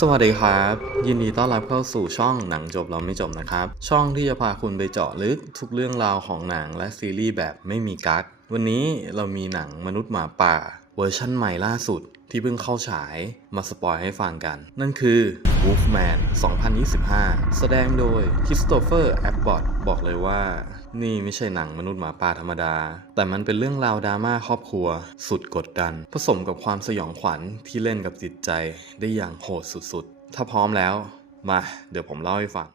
สวัสดีครับ ยินดีต้อนรับเข้าสู่ช่องหนังจบเราไม่จบนะครับ ช่องที่จะพาคุณไปเจาะลึกทุกเรื่องราวของหนังและซีรีส์แบบไม่มีกั๊กวันนี้เรามีหนังมนุษย์หมาป่า เวอร์ชั่นใหม่ล่าสุดที่เพิ่งเข้าฉายมาสปอยให้ฟังกัน นั่นคือ Wolfman 2025 แสดงโดยคริสโตเฟอร์แอปบอตบอกเลยว่า นี่ไม่ใช่หนังมนุษย์หมาป่าธรรมดา แต่มันเป็นเรื่องราวดราม่าครอบครัว สุดกดดัน ผสมกับความสยองขวัญที่เล่นกับจิตใจได้อย่างโหดสุดๆ ถ้าพร้อมแล้ว มา เดี๋ยวผมเล่าให้ฟัง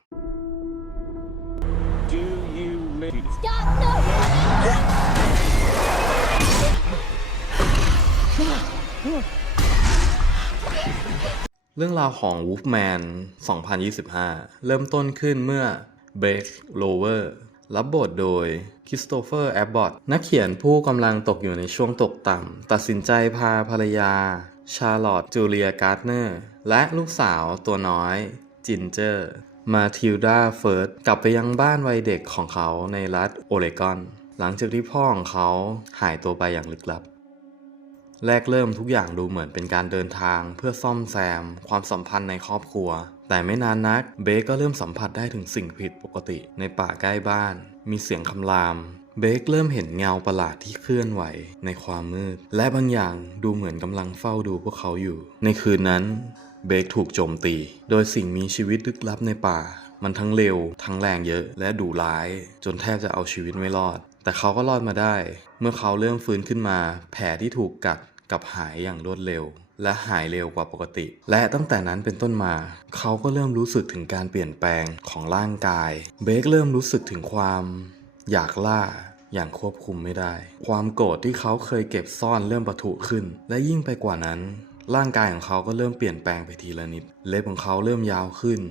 Do you live? Stop! No! เรื่องราวของ Wolfman 2025 เริ่มต้นขึ้นเมื่อ b r a k Lower รับบทโดยคริสโตเฟอร์แอบบอตนักเขียนผู้กำลังตกอยู่ในช่วงตกต่ำ ตัดสินใจพาภรรยา ชาร์ลอตจูเลียการ์ดเนอร์ และลูกสาวตัวน้อย จินเจอร์ มาทิลดาเฟิร์สกลับไปยังบ้านวัยเด็กของเขาในรัฐโอเรกอน หลังจากที่พ่อของเขาหายตัวไปอย่างลึกลับ แรกเริ่มทุกอย่างดูเหมือนเป็นการเดินทางเพื่อซ่อมแซม ความสัมพันธ์ในครอบครัว แต่ไม่นานนักเบคก็เริ่มสัมผัสได้ถึงสิ่งผิดปกติในป่าใกล้บ้าน มีเสียงคำราม เบคเริ่มเห็นเงาประหลาดที่เคลื่อนไหวในความมืด และบางอย่างดูเหมือนกำลังเฝ้าดูพวกเขาอยู่ ในคืนนั้น เบคถูกโจมตี โดยสิ่งมีชีวิตลึกลับในป่า มันทั้งเร็ว ทั้งแรงเยอะ และดุร้าย จนแทบจะเอาชีวิตไม่รอด แต่เขาก็รอดมาได้ เมื่อเขาเริ่มฟื้นขึ้นมา แผลที่ถูกกัดกับหายอย่างรวดเร็ว และหายเร็วกว่าปกติ และตั้งแต่นั้นเป็นต้นมา เขาก็เริ่มรู้สึกถึงการเปลี่ยนแปลงของร่างกาย เบคเริ่มรู้สึกถึงความอยากล่าอย่างควบคุมไม่ได้ ความโกรธที่เขาเคยเก็บซ่อนเริ่มปะทุขึ้น และยิ่งไปกว่านั้น ร่างกายของเขาก็เริ่มเปลี่ยนแปลงไปทีละนิด เล็บของเขาเริ่มยาวขึ้น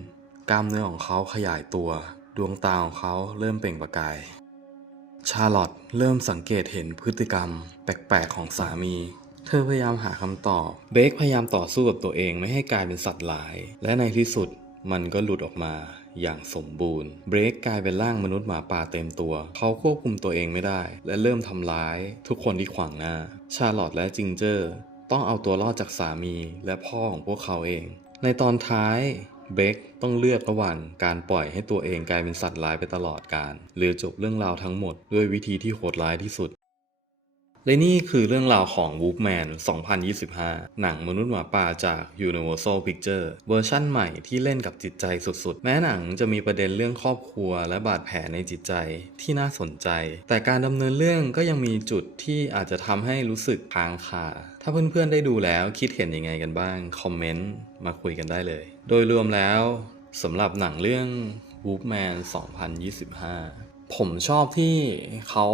กล้ามเนื้อของเขาขยายตัว ดวงตาของเขาเริ่มเปล่งประกาย ชาร์ลอตเริ่มสังเกตเห็นพฤติกรรม แปลกๆของสามี เธอพยายามหาคำตอบ เบคพยายามต่อสู้กับตัวเองไม่ให้กลายเป็นสัตว์หลาย และในที่สุดมันก็หลุดออกมาอย่างสมบูรณ์ เบรกกลายเป็นร่างมนุษย์หมาป่าเต็มตัว เขาควบคุมตัวเองไม่ได้ และเริ่มทำร้ายทุกคนที่ขวางหน้า ชาร์ลอตและจิงเจอร์ ต้องเอาตัวรอดจากสามีและพ่อของพวกเขาเอง ในตอนท้ายเบคต้องเลือกระหว่างการปล่อยให้ตัวเองกลายเป็นสัตว์ร้ายไปตลอดการหรือจบเรื่องราวทั้งหมดด้วยวิธีที่โหดร้ายที่สุด และนี่คือเรื่องราวของ Wolfman 2025 หนังมนุษย์หมาป่าจาก Universal Pictures เวอร์ชั่นใหม่ที่เล่นกับจิตใจสุดๆ แม้หนังจะมีประเด็นเรื่องครอบครัวและบาดแผลในจิตใจที่น่าสนใจ แต่การดำเนินเรื่องก็ยังมีจุดที่อาจจะทำให้รู้สึกค้างคาถ้าเพื่อนๆได้ดูแล้วคิดเห็นยังไงกันบ้าง คอมเมนต์มาคุยกันได้เลย โดยรวมแล้วสำหรับหนังเรื่อง Wolfman 2025 ผมชอบที่เขา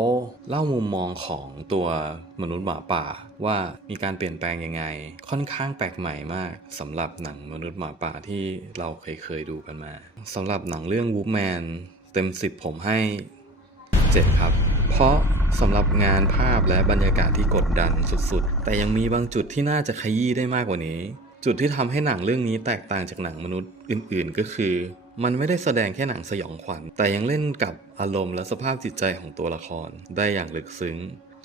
เล่ามุมมองของตัวมนุษย์หมาป่า ว่ามีการเปลี่ยนแปลงยังไง ค่อนข้างแปลกใหม่มากสำหรับหนังมนุษย์หมาป่าที่เราเคยเคยดูกันมาสำหรับหนังเรื่อง Wolfman เต็ม10ผมให้ 7 ครับ เพราะสำหรับงานภาพและบรรยากาศที่กดดันสุดๆ แต่ยังมีบางจุดที่น่าจะขยี้ได้มากกว่านี้ จุดที่ทำให้หนังเรื่องนี้แตกต่างจากหนังมนุษย์อื่น ๆ ก็คือ มันไม่ได้แสดงแค่หนังสยองขวัญ แต่ยังเล่นกับอารมณ์และสภาพจิตใจของตัวละคร ได้อย่างลึกซึ้ง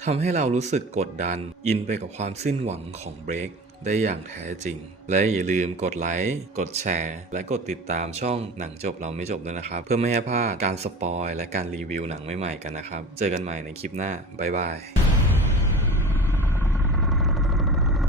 ทำให้เรารู้สึกกดดัน อินไปกับความสิ้นหวังของเบรกได้อย่างแท้จริง และอย่าลืมกดไลค์ กดแชร์ และกดติดตามช่องหนังจบเราไม่จบด้วยนะครับ เพื่อไม่ให้พลาดการสปอยและการรีวิวหนังใหม่ๆกันนะครับ เจอกันใหม่ในคลิปหน้า บ๊ายบาย